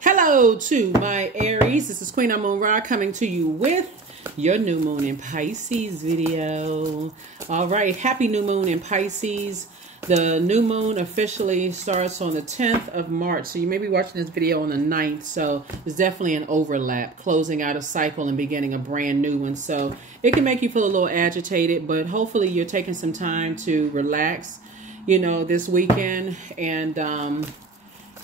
Hello to my Aries. This is Queen Amun Ra coming to you with your new moon in Pisces video. All right, happy new moon in Pisces. The new moon officially starts on the 10th of March. So you may be watching this video on the 9th. So there's definitely an overlap, closing out a cycle and beginning a brand new one. So it can make you feel a little agitated, but hopefully you're taking some time to relax, this weekend and,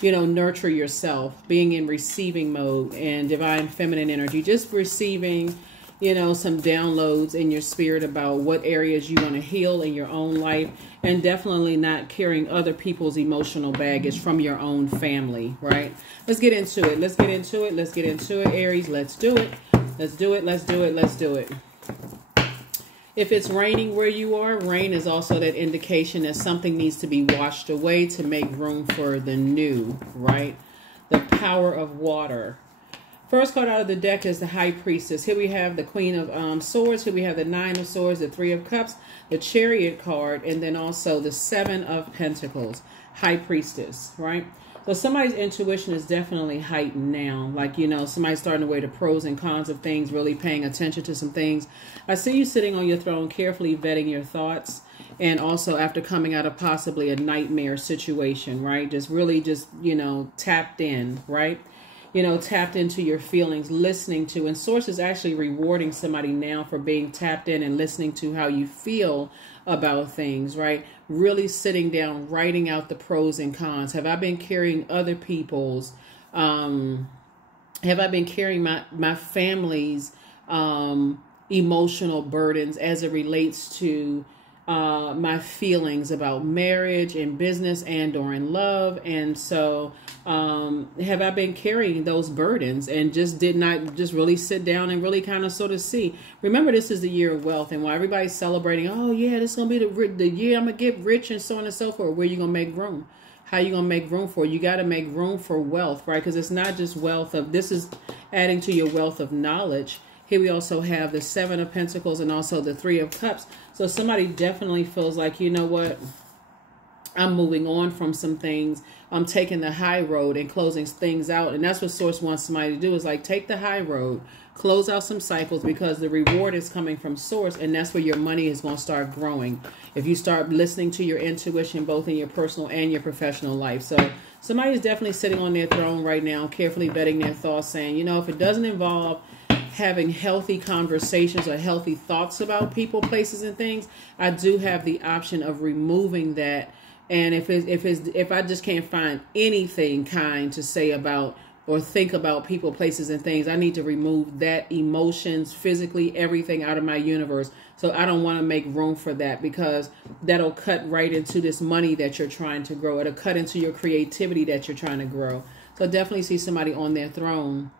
nurture yourself, being in receiving mode and divine feminine energy, just receiving, some downloads in your spirit about what areas you want to heal in your own life, and definitely not carrying other people's emotional baggage from your own family, right? Let's get into it. Let's get into it, Aries. Let's do it. If it's raining where you are, rain is also that indication that something needs to be washed away to make room for the new, right? The power of water. First card out of the deck is the High Priestess. Here we have the Queen of Swords. Here we have the Nine of Swords, the Three of Cups, the Chariot card, and then also the Seven of Pentacles. High Priestess, right? So somebody's intuition is definitely heightened now. Like, somebody's starting to weigh the pros and cons of things, really paying attention to some things. I see you sitting on your throne, carefully vetting your thoughts. And also after coming out of possibly a nightmare situation, right? Just really tapped in, right? Tapped into your feelings, listening to, and Source is actually rewarding somebody now for being tapped in and listening to how you feel about things, right? Really sitting down, writing out the pros and cons. Have I been carrying other people's, have I been carrying my family's emotional burdens as it relates to my feelings about marriage and business and or in love? And so have I been carrying those burdens and just did not just really sit down and really kind of sort of see? Remember, this is the year of wealth, and while everybody's celebrating, oh yeah, this is gonna be the year I'm gonna get rich and so on and so forth, where you gonna make room? How you gonna make room for it? You got to make room for wealth, right? Because it's not just wealth of, this is adding to your wealth of knowledge. Here we also have the Seven of Pentacles and also the Three of Cups. So somebody definitely feels like, you know what? I'm moving on from some things. I'm taking the high road and closing things out. And that's what Source wants somebody to do, is like take the high road, close out some cycles, because the reward is coming from Source. And that's where your money is going to start growing. If you start listening to your intuition, both in your personal and your professional life. So somebody is definitely sitting on their throne right now, carefully vetting their thoughts, saying, if it doesn't involve having healthy conversations or healthy thoughts about people, places, and things, I do have the option of removing that. And if I just can't find anything kind to say about or think about people, places, and things, I need to remove that, emotions, physically, everything out of my universe. So I don't want to make room for that, because that'll cut right into this money that you're trying to grow. It'll cut into your creativity that you're trying to grow. So definitely see somebody on their throne.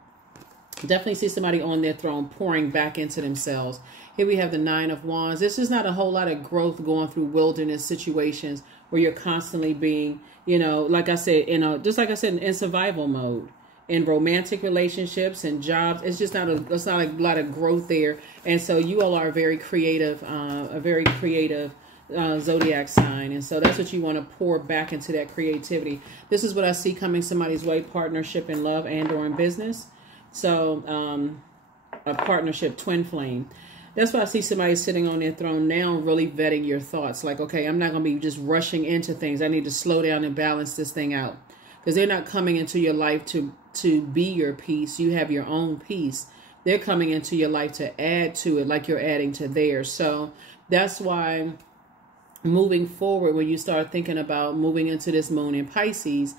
Definitely see somebody on their throne pouring back into themselves. Here we have the Nine of Wands. This is not a whole lot of growth going through wilderness situations where you're constantly being, like I said, just like I said, in survival mode. In romantic relationships and jobs, it's just not a lot of growth there. And so you all are a very creative Zodiac sign. And so that's what you want to pour back into that creativity. This is what I see coming somebody's way: partnership in love and or in business. So a partnership, twin flame. That's why I see somebody sitting on their throne now, really vetting your thoughts. Like, okay, I'm not going to be just rushing into things. I need to slow down and balance this thing out, because they're not coming into your life to be your peace. You have your own peace. They're coming into your life to add to it, like you're adding to theirs. So that's why moving forward, when you start thinking about moving into this moon in Pisces,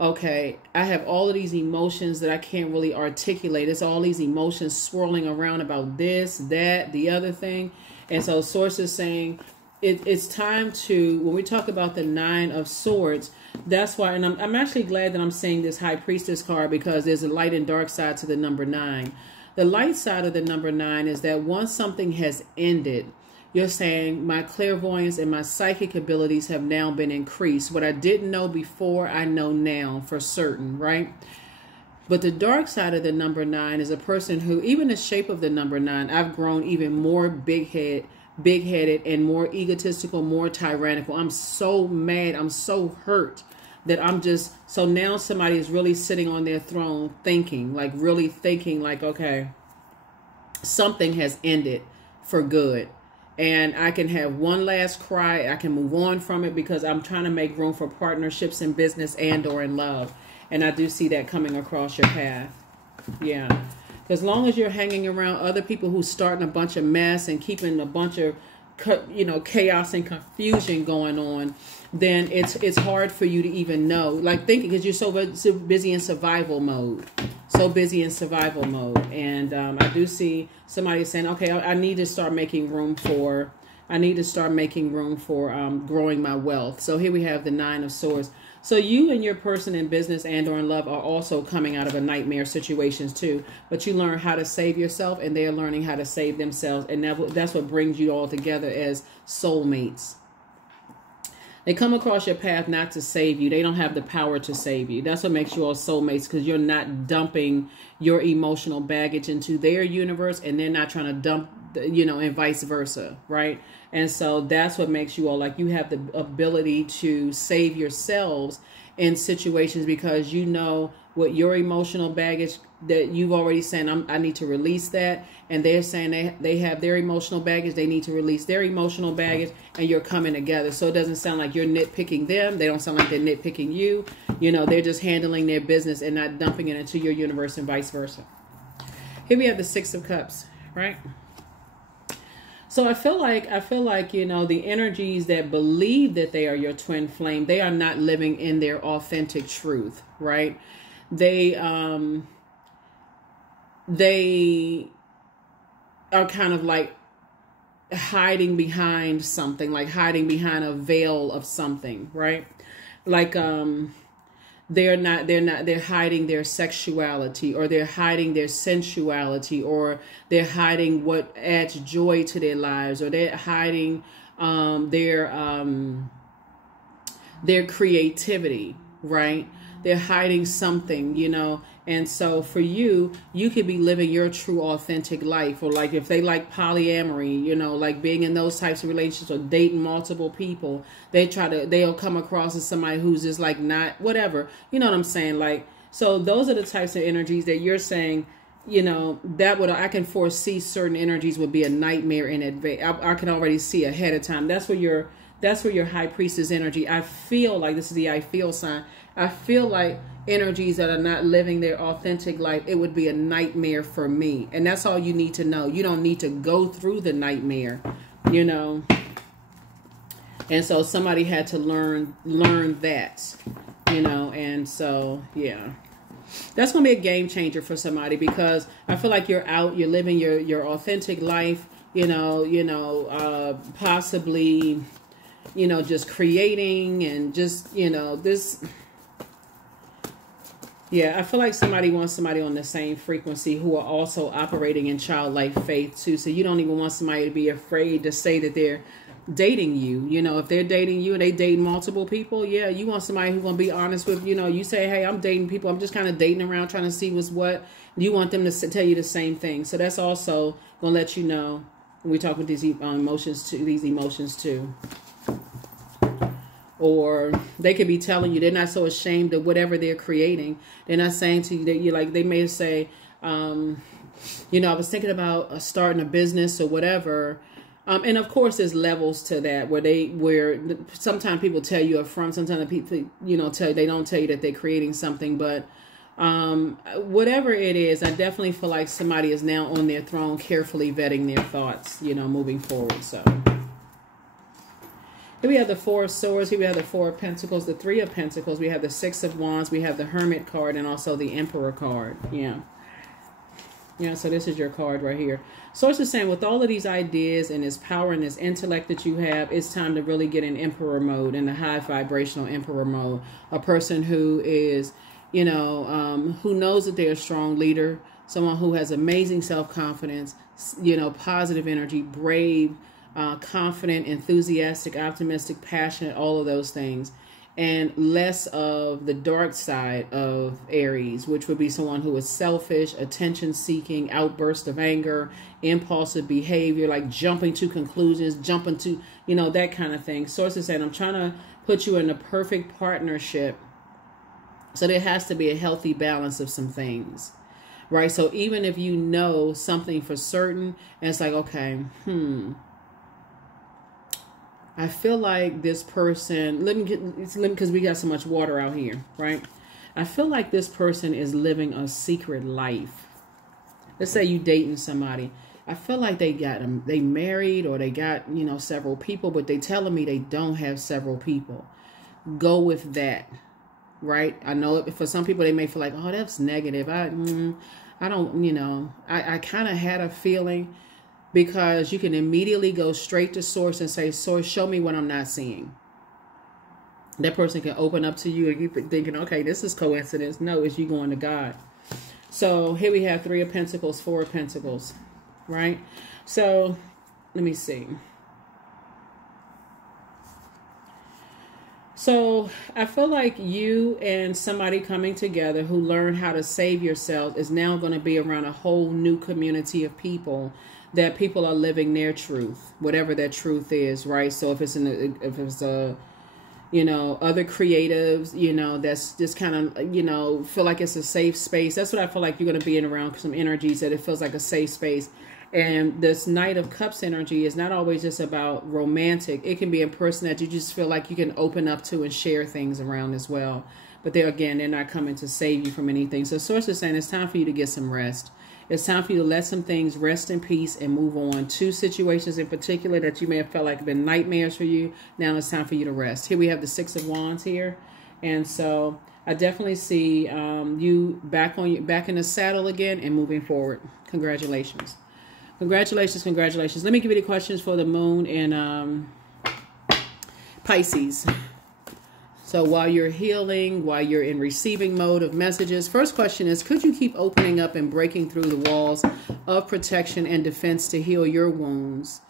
okay, I have all of these emotions that I can't really articulate. It's all these emotions swirling around about this, that, the other thing. And so Source is saying it's time to, when we talk about the Nine of Swords, that's why, and I'm actually glad that I'm seeing this High Priestess card, because there's a light and dark side to the number 9. The light side of the number 9 is that once something has ended, you're saying my clairvoyance and my psychic abilities have now been increased. What I didn't know before, I know now for certain, right? But the dark side of the number 9 is a person who, even the shape of the number 9, I've grown even more big-headed and more egotistical, more tyrannical. I'm so mad. I'm so hurt that I'm just, so now somebody is really sitting on their throne thinking, like really thinking like, okay, something has ended for good. And I can have one last cry. I can move on from it because I'm trying to make room for partnerships in business and or in love. And I do see that coming across your path. Yeah. As long as you're hanging around other people who's starting a bunch of mess and keeping a bunch of, chaos and confusion going on, then it's hard for you to even know. Like thinking, because you're so busy in survival mode. And I do see somebody saying, okay, I need to start making room for, growing my wealth. So here we have the 9 of Swords. So you and your person in business and or in love are also coming out of a nightmare situations too. But you learn how to save yourself and they're learning how to save themselves. And that's what brings you all together as soulmates. They come across your path not to save you. They don't have the power to save you. That's what makes you all soulmates, because you're not dumping your emotional baggage into their universe and they're not trying to dump, and vice versa, right? And so that's what makes you all, like, you have the ability to save yourselves in situations because you know what your emotional baggage that you've already said, I need to release that. And they're saying they have their emotional baggage. They need to release their emotional baggage, and you're coming together. So it doesn't sound like you're nitpicking them. They don't sound like they're nitpicking you. They're just handling their business and not dumping it into your universe and vice versa. Here we have the 6 of Cups, right? So I feel like, the energies that believe that they are your twin flame, they are not living in their authentic truth, right? They are kind of like hiding behind something, like hiding behind a veil of something, right? Like, they're hiding their sexuality, or they're hiding their sensuality, or they're hiding what adds joy to their lives, or they're hiding their creativity, right? They're hiding something, And so for you could be living your true authentic life. Or like if they like polyamory, like being in those types of relationships or dating multiple people, they'll come across as somebody who's just like not whatever. You know what I'm saying? Like, so those are the types of energies that you're saying, I can foresee certain energies would be a nightmare in advance. I can already see ahead of time. That's where your High Priestess energy. I feel like this is the I feel sign. I feel like energies that are not living their authentic life, it would be a nightmare for me. And that's all you need to know. You don't need to go through the nightmare, And so somebody had to learn that, and so, yeah. That's going to be a game changer for somebody, because I feel like you're living your authentic life, possibly, just creating and just, this. Yeah, I feel like somebody wants somebody on the same frequency who are also operating in childlike faith too. So you don't even want somebody to be afraid to say that they're dating you. If they're dating you and they date multiple people, yeah, you want somebody who's going to be honest with, you say, hey, I'm dating people. I'm just kind of dating around trying to see what's what. You want them to tell you the same thing. So that's also going to let you know when we talk with these emotions too. Or they could be telling you they're not so ashamed of whatever they're creating. They're not saying to you that you're like, they may say, I was thinking about starting a business or whatever. And of course, there's levels to that where sometimes people tell you up front, sometimes people, they don't tell you that they're creating something. But whatever it is, I definitely feel like somebody is now on their throne, carefully vetting their thoughts, moving forward. So. Here we have the 4 of Swords. Here we have the 4 of Pentacles, the 3 of Pentacles. We have the 6 of Wands. We have the Hermit card and also the Emperor card. Yeah. So this is your card right here. Source is saying with all of these ideas and this power and this intellect that you have, it's time to really get in Emperor mode, in the high vibrational Emperor mode. A person who is, who knows that they're a strong leader, someone who has amazing self-confidence, positive energy, brave, confident, enthusiastic, optimistic, passionate, all of those things. And less of the dark side of Aries, which would be someone who is selfish, attention-seeking, outburst of anger, impulsive behavior, like jumping to conclusions, jumping to, that kind of thing. Source is saying, I'm trying to put you in a perfect partnership, So there has to be a healthy balance of some things, right? So even if you know something for certain, and it's like, okay, I feel like this person, because we got so much water out here, right? I feel like this person is living a secret life. Let's say you dating somebody. I feel like they married, or they got, several people, but they telling me they don't have several people. Go with that, right? I know for some people they may feel like, oh, that's negative. I don't, I kind of had a feeling, because you can immediately go straight to source and say, source, show me what I'm not seeing. That person can open up to you, and you thinking, okay, this is coincidence. No, it's you going to God. So here we have 3 of Pentacles, 4 of Pentacles, right? So let me see. So I feel like you and somebody coming together who learn how to save yourself is now going to be around a whole new community of people, that people are living their truth, whatever that truth is, right? So if it's other creatives, that's just kind of, feel like it's a safe space. That's what I feel like you're going to be in, around some energies that it feels like a safe space. And this Knight of Cups energy is not always just about romantic. It can be a person that you just feel like you can open up to and share things around as well. But they're not coming to save you from anything. So Source is saying it's time for you to get some rest. It's time for you to let some things rest in peace and move on. 2 situations in particular that you may have felt like have been nightmares for you. Now it's time for you to rest. Here we have the 6 of Wands here. And so I definitely see you back in the saddle again and moving forward. Congratulations. Congratulations, congratulations. Let me give you the questions for the moon and Pisces. So while you're healing, while you're in receiving mode of messages, first question is, could you keep opening up and breaking through the walls of protection and defense to heal your wounds,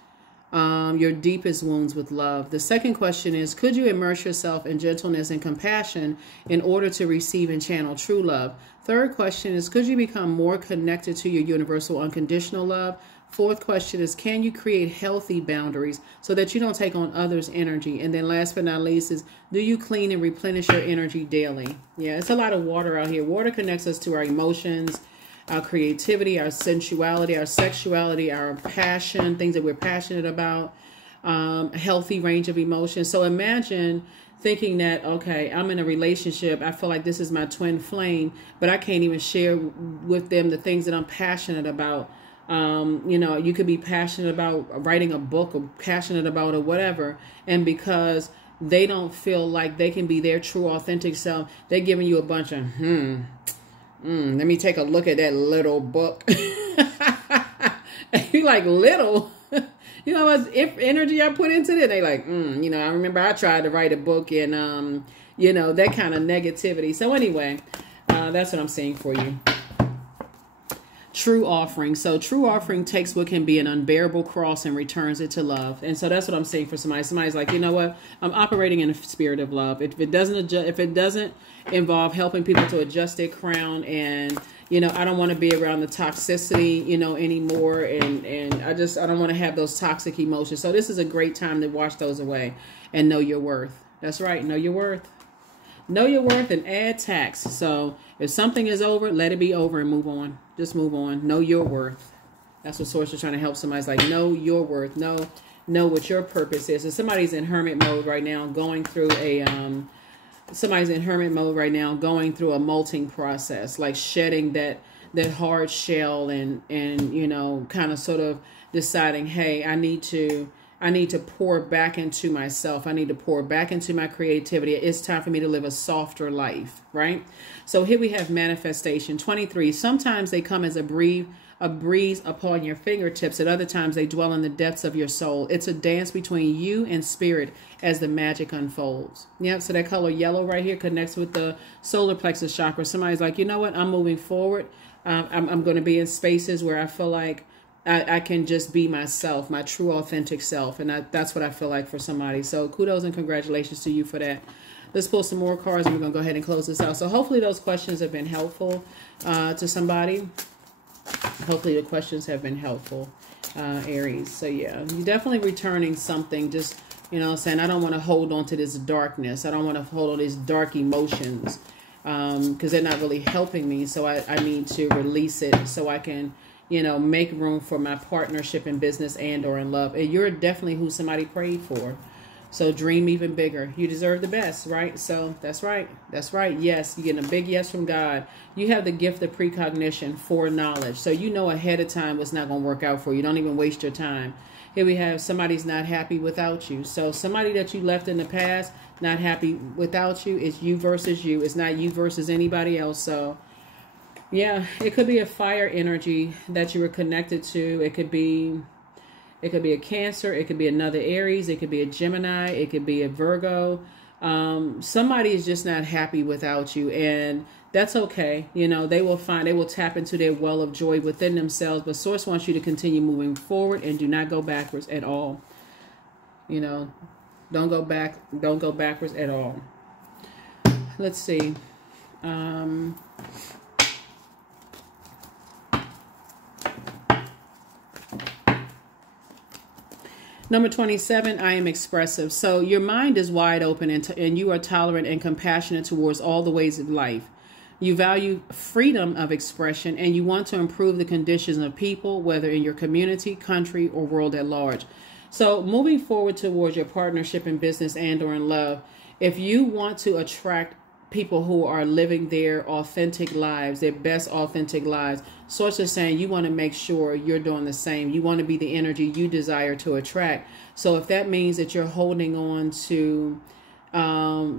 your deepest wounds with love? The second question is, could you immerse yourself in gentleness and compassion in order to receive and channel true love? Third question is, could you become more connected to your universal unconditional love? Fourth question is, can you create healthy boundaries so that you don't take on others' energy? And then last but not least is, do you clean and replenish your energy daily? Yeah, it's a lot of water out here. Water connects us to our emotions, our creativity, our sensuality, our sexuality, our passion, things that we're passionate about, a healthy range of emotions. So imagine thinking that, okay, I'm in a relationship. I feel like this is my twin flame, but I can't even share with them the things that I'm passionate about. You could be passionate about writing a book, or passionate about or whatever. And because they don't feel like they can be their true authentic self, they're giving you a bunch of, let me take a look at that little book. You like, little, what energy I put into it. They like, I remember I tried to write a book, and, that kind of negativity. So anyway, that's what I'm saying for you. True offering. So true offering takes what can be an unbearable cross and returns it to love. And so that's what I'm saying for somebody. Somebody's like, you know what? I'm operating in a spirit of love. If it doesn't involve helping people to adjust their crown, and I don't want to be around the toxicity, anymore, and I don't want to have those toxic emotions. So this is a great time to wash those away and know your worth. That's right. Know your worth. Know your worth and add tax. So if something is over, let it be over and move on. Just move on. Know your worth. That's what Source is trying to help somebody. It's like, know your worth. Know what your purpose is. So somebody's in hermit mode right now, going through a molting process, like shedding that hard shell and kind of sort of deciding, hey, I need to pour back into myself. I need to pour back into my creativity. It's time for me to live a softer life, right? So here we have manifestation. 23. Sometimes they come as a breeze upon your fingertips. At other times they dwell in the depths of your soul. It's a dance between you and spirit as the magic unfolds. Yeah, so that color yellow right here connects with the solar plexus chakra. Somebody's like, you know what? I'm moving forward. I'm going to be in spaces where I feel like I can just be myself, my true authentic self. And that's what I feel like for somebody. So kudos and congratulations to you for that. Let's pull some more cards and we're going to go ahead and close this out. So hopefully those questions have been helpful to somebody. Hopefully the questions have been helpful, Aries. So yeah, you're definitely returning something. Just, saying, I don't want to hold on to this darkness. I don't want to hold on to these dark emotions. because they're not really helping me. So I need to release it so I can, you know, make room for my partnership in business and or in love. And you're definitely who somebody prayed for. So dream even bigger. You deserve the best, right? So that's right. That's right. Yes, you're getting a big yes from God. You have the gift of precognition, foreknowledge. So you know ahead of time what's not going to work out for you. Don't even waste your time. Here we have somebody's not happy without you. So somebody that you left in the past, not happy without you, it's you versus you. It's not you versus anybody else. So yeah, it could be a fire energy that you were connected to. It could be a Cancer. It could be another Aries. It could be a Gemini. It could be a Virgo. Somebody is just not happy without you, and that's okay. You know, they will tap into their well of joy within themselves, but Source wants you to continue moving forward and do not go backwards at all. You know, don't go backwards at all. Let's see. Number 27, I am expressive. So your mind is wide open and you are tolerant and compassionate towards all the ways of life. You value freedom of expression and you want to improve the conditions of people, whether in your community, country, or world at large. So moving forward towards your partnership in business and or in love, if you want to attract people who are living their authentic lives, their best authentic lives, Source is saying you want to make sure you're doing the same. You want to be the energy you desire to attract. So if that means that you're holding on to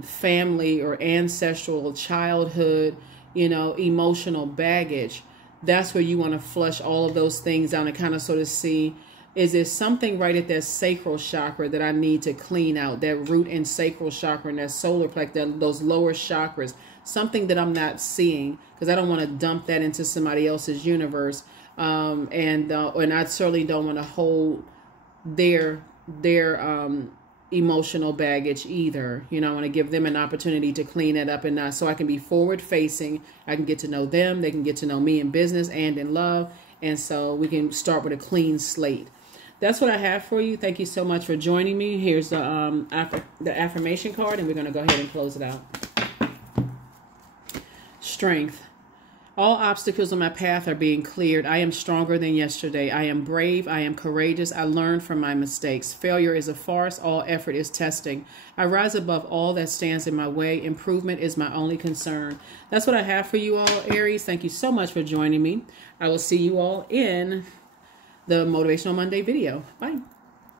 family or ancestral childhood, you know, emotional baggage, that's where you want to flush all of those things down and kind of sort of see, is there something right at that sacral chakra that I need to clean out, that root and sacral chakra and that solar plexus, those lower chakras, something that I'm not seeing, because I don't want to dump that into somebody else's universe. And I certainly don't want to hold their emotional baggage either. You know, I want to give them an opportunity to clean it up, and not so I can be forward facing. I can get to know them. They can get to know me in business and in love. And so we can start with a clean slate. That's what I have for you. Thank you so much for joining me. Here's the affirmation card, and we're going to go ahead and close it out. Strength. All obstacles on my path are being cleared. I am stronger than yesterday. I am brave. I am courageous. I learn from my mistakes. Failure is a farce. All effort is testing. I rise above all that stands in my way. Improvement is my only concern. That's what I have for you all, Aries. Thank you so much for joining me. I will see you all in the Motivational Monday video. Bye.